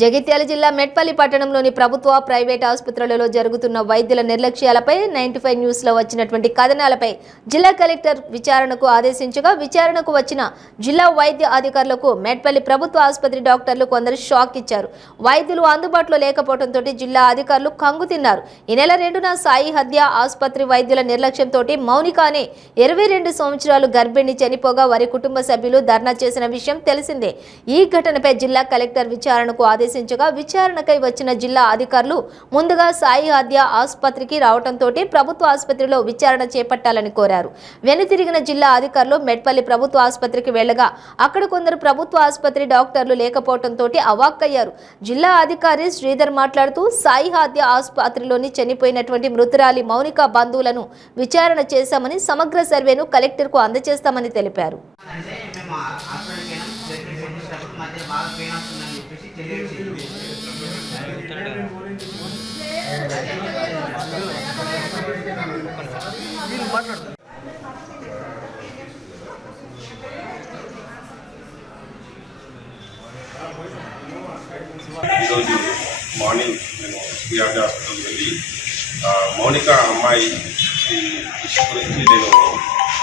జగిత్యాల జిల్లా మెట్పల్లి పట్టణంలోని ప్రభుత్వ ప్రైవేట్ ఆసుపత్రులలో జరుగుతున్న వైద్యుల నిర్లక్ష్యాలపై 95 న్యూస్ లో వచ్చినటువంటి కథనాలపై జిల్లా కలెక్టర్ విచారణకు ఆదేశించగా విచారణకు వచ్చిన జిల్లా వైద్య అధికారులకు మెట్పల్లి ప్రభుత్వ ఆసుపత్రి డాక్టర్లు కొందరు షాక్ ఇచ్చారు. వైద్యులు అందుబాటులో లేకపోవడంతో జిల్లా అధికారులు కంగు తిన్నారు. ఈ నెల 2న సాయి హద్య ఆసుపత్రి వైద్యుల నిర్లక్ష్యంతో మౌనిక అనే 22 సంవత్సరాలు గర్భిణి చనిపోగా వారి కుటుంబ సభ్యులు ధర్నా చేసిన విషయం తెలిసిందే. ఈ ఘటనపై జిల్లా కలెక్టర్ విచారణకు ఆదేశించగా విచారణకై వచ్చిన జిల్లా అధికారులు ముందుగా సాయి హద్య ఆసుపత్రికి రావడంతో ప్రభుత్వ ఆసుపత్రిలో విచారణ చేపట్టాలని కోరారు. వెనుతిరిగిన జిల్లా అధికారులు మెట్పల్లి ప్రభుత్వ ఆసుపత్రికి వెళ్లగా అక్కడ కొందరు ప్రభుత్వ ఆసుపత్రి డాక్టర్లు లేకపోవడంతో అవాక్కయ్యారు. జిల్లా అధికారి శ్రీధర్ మాట్లాడుతూ సాయి హద్య ఆసుపత్రిలోని చనిపోయినటువంటి మృతురాలి మౌనిక బంధువులను విచారణ చేశామని సమగ్ర సర్వేను కలెక్టర్కు అందజేస్తామని తెలిపారు. ఈరోజు మార్నింగ్ నేను సిఆర్డి హాస్పిటల్కి వెళ్ళి మౌనిక అమ్మాయి ఇష్యూ గురించి నేను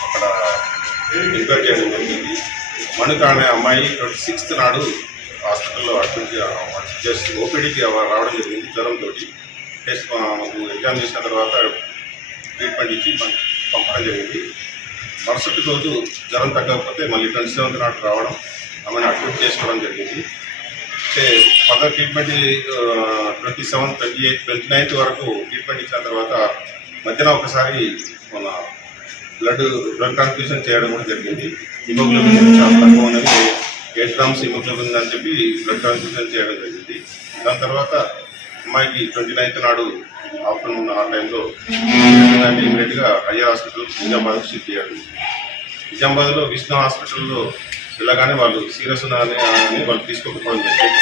అక్కడ ఎంక్వైరీ చేయడం జరిగింది. మౌనిక అనే అమ్మాయి 26th నాడు హాస్పిటల్లో అడ్మిట్ జస్ట్ ఓపీడీకి రావడం జరిగింది. జ్వరంతో టెస్ట్ మాకు ఎగ్జామ్ చేసిన తర్వాత ట్రీట్మెంట్ ఇచ్చి పంపడం జరిగింది. మరుసటి రోజు జ్వరం తగ్గకపోతే మళ్ళీ 27th నాడు రావడం ఆమెను అడ్మిట్ చేసుకోవడం జరిగింది. అంటే ఫర్దర్ ట్రీట్మెంట్ 27, 28, 29th వరకు ట్రీట్మెంట్ ఇచ్చిన తర్వాత మధ్యన ఒకసారి మన బ్లడ్ ట్రాన్స్ఫ్యూషన్ చేయడం కూడా జరిగింది. హిమోగ్లోబిన్ చాలా తక్కువ ఉన్నది, 8 grams హిమోగ్లోబిన్ అని చెప్పి బ్లడ్ ట్రాన్స్ఫ్యూషన్ చేయడం జరిగింది. దాని తర్వాత అమ్మాయికి 29th నాడు ఆఫ్టర్నూన్ ఆ టైంలో ఇమీడియట్గా హయ్యర్ హాస్పిటల్ నిజామాబాద్కి షిఫ్ట్ చేయాలి. నిజామాబాద్లో విష్ణు హాస్పిటల్లో వెళ్ళగానే వాళ్ళు సీరియస్ ఉన్నారని వాళ్ళు తీసుకోకపోవడం జరిగింది.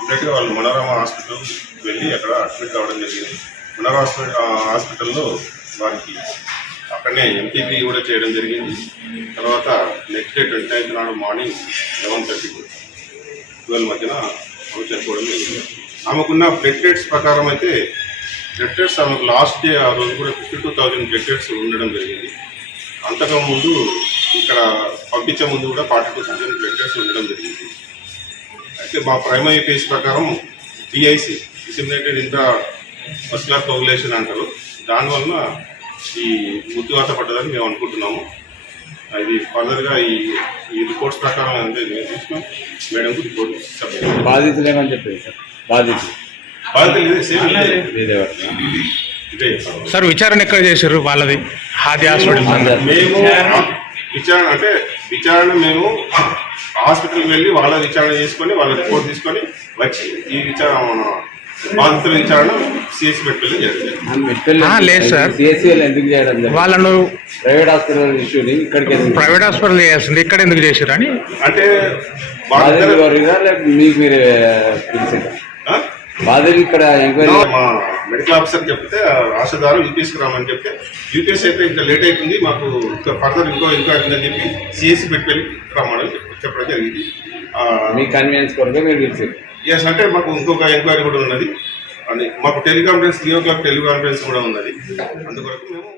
ఇమీడియట్గా వాళ్ళు మనోరమ హాస్పిటల్ వెళ్ళి అక్కడ అడ్మిట్ కావడం జరిగింది. మనోరమ హాస్పిటల్లో వారికి అక్కడనే ఎంపీపీ కూడా చేయడం జరిగింది. తర్వాత నెక్స్ట్ డే 29th నాడు మార్నింగ్ 11:30 12 మధ్యన ఆమె చనిపోవడం జరిగింది. ఆమెకున్న ప్లేట్లెట్స్ ప్రకారం అయితే ప్లేట్లెట్స్ ఆమెకు లాస్ట్ డే ఆ రోజు కూడా 52,000 ప్లేట్లెట్స్ ఉండడం జరిగింది. అంతకుముందు ఇక్కడ పంపించే ముందు కూడా 42,000 ప్లేట్లెట్స్ ఉండడం జరిగింది. అయితే మా ప్రైమరీ కేసు ప్రకారం డిఐసి డిసిమినేటెడ్ ఇంట్రా మస్కులర్ కోగులేషన్ అంటారు. దానివల్ల ఈ మృత్యువాత పడ్డదని మేము అనుకుంటున్నాము. ఇది ఫర్దర్గా ఈ రిపోర్ట్స్ ప్రకారం అంటే తీసుకుని మేడంకు రిపోర్ట్ సబ్మిట్. బాధితులు ఏమని చెప్పారు సార్? బాధితులు ఇదే సార్ విచారణ ఎక్కడ చేశారు వాళ్ళది? ఆది హాస్పిటల్ మేము విచారణ మేము హాస్పిటల్కి వెళ్ళి వాళ్ళ విచారణ చేసుకొని వాళ్ళ రిపోర్ట్ తీసుకొని వచ్చి ఈ విచారణ బాధితుల విచారణ సిఎస్సి మెట్పల్లి లేదు సార్. ఎందుకు చేయడం వాళ్ళను ప్రైవేట్ హాస్పిటల్ ఇష్యూని ఇక్కడికి ప్రైవేట్ హాస్పిటల్ చేస్తుంది, ఇక్కడ ఎందుకు చేశారు అని అంటే మీకు మీరు తెలిసిందా? బాధితులు ఇక్కడ ఎంక్వైరీ మా మెడికల్ ఆఫీసర్ చెప్తే ఆశదారు యూపీఎస్కి రామని చెప్తే యూపీఎస్ అయితే ఇంకా లేట్ అవుతుంది, మాకు ఇంకా ఫర్దర్ ఇంకో ఎంక్వైరీ ఉందని చెప్పి సిఎస్సి మెట్పల్లి రమ్మని చెప్పడం జరిగింది. మీ కన్వీనియన్స్ కొరకు మీరు పిలిచారు. ఎస్, అంటే మాకు ఇంకొక ఎంక్వైరీ కూడా ఉన్నది. మాకు టెలికాన్ఫరెన్స్ 3 o'clock టెలికాన్ఫరెన్స్ కూడా ఉన్నది. అందుకొరకు మేము